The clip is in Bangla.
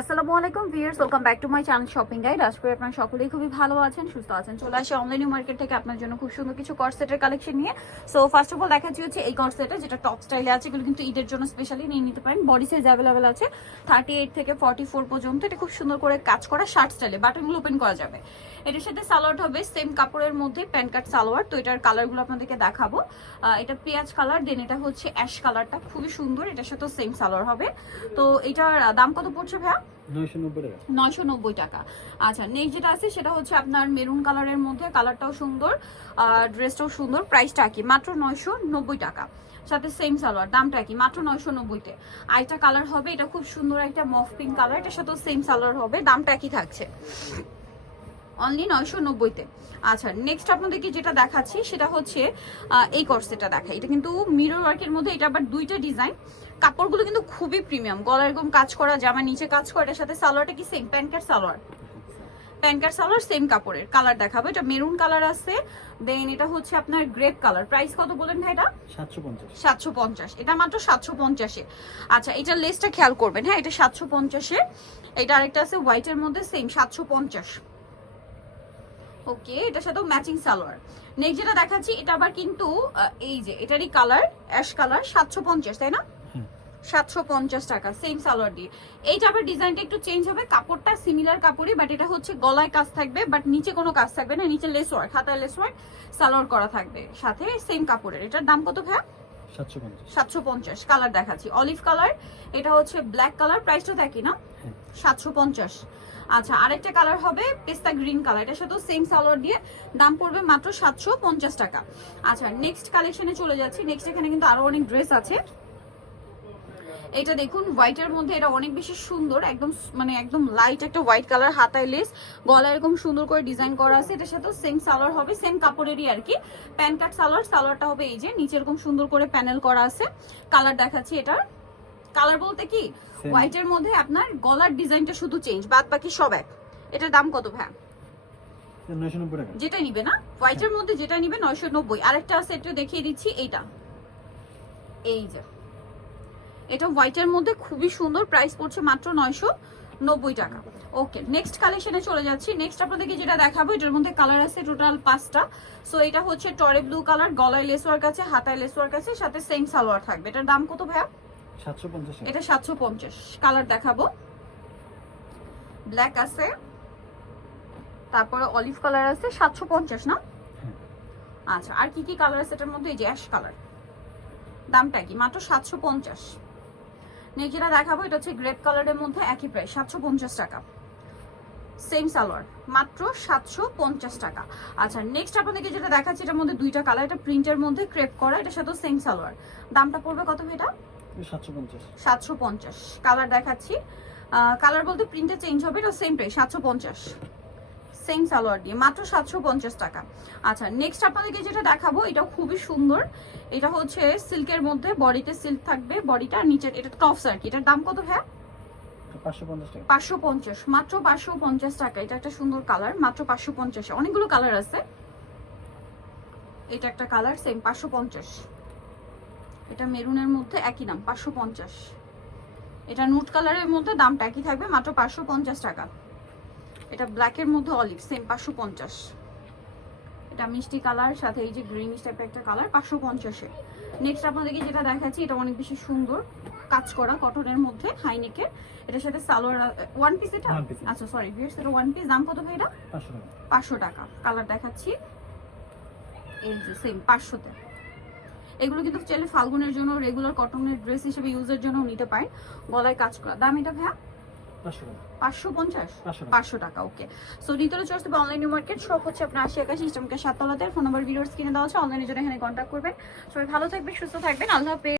আসসালামু আলাইকুম viewers, welcome back to my channel shopping guide. আশা করি আপনারা সকলেই খুবই ভালো আছেন, সুস্থ আছেন। চলে আসি অনলাইন মার্কেট থেকে আপনার জন্য খুব সুন্দর কিছু কর্সেটের কালেকশন নিয়ে। সো ফার্স্ট অফ অল দেখাচ্ছি হচ্ছে এই কর্সেটটা, যেটা টপ স্টাইলে আছে। এগুলো কিন্তু ঈদের জন্য স্পেশালি নিয়ে নিতে পারেন। বডি সাইজ অ্যাভেলেবেল আছে 38 থেকে 44 পর্যন্ত। এটা খুব সুন্দর করে কাজ করা শার্ট স্টাইলে, বাটনগুলো ওপেন করা যাবে। এটার সাথে সালোয়ার হবে সেম কাপড়ের মধ্যে প্যান্ট কাট সালোয়ার। তো এটার কালারগুলো আপনাদেরকে দেখাবো। এটা পেঁয়াজ কালার, দেন এটা হচ্ছে অ্যাশ কালারটা খুবই সুন্দর। এটার সাথে সেম সালোয়ার হবে। তো এটার দাম কত পড়ছে ভাইয়া? 990 টাকা। আচ্ছা, নেক্সট যেটা আছে সেটা হচ্ছে আপনার মেরুন কালারের মধ্যে, কালারটাও সুন্দর, ড্রেসটাও সুন্দর। প্রাইসটা কি? মাত্র 990 টাকা। সাথে সেম সালোয়ার, দামটা কি? মাত্র 990-তে। আরেকটা কালার হবে, এটা খুব সুন্দর একটা মফ পিঙ্ক কালার, এটার সাথেও সেম সালোয়ার হবে, দামটা কি থাকছে? অনলি 990-তে। আচ্ছা, নেক্সট আপনাদেরকে যেটা দেখাচ্ছি সেটা হচ্ছে এই কর্সেটটা দেখাই। এটা কিন্তু মিরর ওয়ার্কের মধ্যে, এটা আবার দুইটা ডিজাইন। কাপড়গুলো কিন্তু খুবই প্রিমিয়াম, গলা এরকম কাজ করা, জামা নিচে কাজ করা। এটার সাথে সালোয়ারটা কি সেম প্যান্ট কাট সালোয়ার? প্যান্ট কাট সালোয়ার সেম কাপড়ের। কালার দেখাবো, এটা মেরুন কালার আছে, দেন এটা হচ্ছে আপনার গ্রেপ কালার। প্রাইস কত বলেন ভাই? এটা 750। এটা মাত্র 750-এ। আচ্ছা, এটা লেসটা খেয়াল করবেন, হ্যাঁ, এটা 750-এ। এটা আরেকটা আছে হোয়াইটের মধ্যে, সেম 750। ওকে, এটার সাথেও ম্যাচিং সালোয়ার। নেক্সট যেটা দেখাচ্ছি এটা আবার কিন্তু এই যে এটারই কালার অ্যাশ কালার, 750, তাই না? 750 টাকা সেম সালোয়ার দিয়ে। এইটা আবার ডিজাইনটা একটু চেঞ্জ হবে, কাপড়টা সিমিলার কাপড়ই, বাট এটা হচ্ছে গলায় কাজ থাকবে, বাট নিচে কোনো কাজ থাকবে না। নিচে লেস ওয়ার্ক, হাতায় লেস ওয়ার্ক, সালোয়ার করা থাকবে, সাথে সেম কাপড়ের। এটার দাম কত ভাই? 750। কালার দেখাচ্ছি অলিভ কালার, এটা হচ্ছে ব্ল্যাক কালার, প্রাইসটা দেখি না 750। আচ্ছা, আরেকটা কালার হবে পেস্তা গ্রিন কালার, এটার সাথেও সেম সালোয়ার দিয়ে, দাম পড়বে মাত্র 750 টাকা। আচ্ছা, নেক্সট কালেকশনে চলে যাচ্ছি। নেক্সট এখানে কিন্তু আরো অনেক ড্রেস আছে। এটা দেখুন হোয়াইটের মধ্যে, এটা অনেক বেশি সুন্দর, একদম মানে একদম লাইট একটা হোয়াইট কালার, হাতায় লেস, গলা এরকম সুন্দর করে ডিজাইন করা আছে। এটার সাথে সেম সালোয়ার হবে, সেম কাপড়েরই আর কি, প্যান্ট কাট সালোয়ার। সালোয়ারটা হবে এই যে নিচে এরকম সুন্দর করে প্যানেল করা আছে। কালার দেখাচ্ছি, এটার কালার বলতে কি হোয়াইটের মধ্যে আপনার গলার ডিজাইনটা শুধু চেঞ্জ, বাদ বাকি সব এক। এটার দাম কত ভাই? 990 টাকা। যেটা নিবে না হোয়াইটের মধ্যে, যেটা নিবে 990। আরেকটা আছে, এটা দেখিয়ে দিচ্ছি, এইটা এই যে এটা হোয়াইটের মধ্যে খুবই সুন্দর, প্রাইস পড়ছে মাত্র 990 টাকা। ওকে, নেক্সট কালেকশনে চলে যাচ্ছি। নেক্সট আপনাদেরকে যেটা দেখাবো, এটার মধ্যে কালার আছে টোটাল 5টা। সো এটা হচ্ছে টরে ব্লু কালার, গলায় লেস ওয়ার্ক আছে, হাতায় লেস ওয়ার্ক আছে, সাথে সেম সালোয়ার থাকবে। এটার দাম কত ভাইয়া? 750। এটা 750। কালার দেখাবো, ব্ল্যাক আছে, তারপরে অলিভ কালার আছে, 750 না? আচ্ছা, আর কি কি কালার আছে এটার মধ্যে? এই যে অ্যাশ কালার, দামটা কি? মাত্র 750। নেক্সট যেটা দেখাবো, এটা হচ্ছে গ্রেপ কালারের মধ্যে, একই প্রাইস 750 টাকা, সেম সালোয়ার, মাত্র 750 টাকা। আচ্ছা, নেক্সট আপনাদেরকে যেটা দেখাচ্ছি এটার মধ্যে দুইটা কালার, এটা প্রিন্টের মধ্যে ক্রেপ করা, এটার সাথে সেম সালোয়ার। দামটা পড়বে কত এটা? 750। কালার দেখাচ্ছি, কালার বলতে প্রিন্টে চেঞ্জ হবে, এটা সেম প্রাইস 750, সেম সালোয়ার দিয়ে, মাত্র 750 টাকা। আচ্ছা, নেক্সট আপনাদেরকে যেটা দেখাবো এটাও খুবই সুন্দর। এটা হচ্ছে সিল্কের মধ্যে, বডিতে সিল্ক থাকবে, বডিটা নিচে এটা টপস আর কি। এটার দাম কত ভাই? 550 টাকা। 550, মাত্র 550 টাকা। এটা একটা সুন্দর কালার, মাত্র 550। অনেকগুলো কালার আছে, এটা একটা কালার সেম 550। এটা মেরুনের মধ্যে একই দাম 550। এটা নুট কালারের মধ্যে, দামটা একই থাকবে, মাত্র 550 টাকা। এটা ব্ল্যাকের মধ্যে অলিভ, সেম 550। এটা মিষ্টি কালার, সাথে এই যে গ্রিনিশ টাইপের একটা কালার, 550-এ। নেক্সট আপনাদেরকে যেটা দেখাচ্ছি, এটা অনেক বেশি সুন্দর কাজ করা কটনের মধ্যে, হাই নেকের। এটার সাথে সালোয়ার ওয়ান পিস। এটা আচ্ছা সরি ভিউয়ার্স, এটা ওয়ান পিস। দাম কত ভাই এটা? 500 টাকা। কালার দেখাচ্ছি, এই যে সেম 500-তে। এগুলো কিন্তু চাইলে ফাল্গুনের জন্য রেগুলার কটনের ড্রেস হিসেবে ইউজের জন্য নিতে পারেন, গলায় কাজ করা। দাম এটা ভাইয়া? 550 টাকা। ওকে, সো নিতরে চয়েস হবে অনলাইন মার্কেট, সব হচ্ছে আপনার 80 ইস্টার্নকে 7 তলাতে। ফোন নাম্বার ভিডিওস কিনে দেওয়া আছে, অনলাইনের জন্য এখানে কন্ট্যাক্ট করবেন। সবাই ভালো থাকবেন, সুস্থ থাকবেন, আল্লাহ হাফেজ।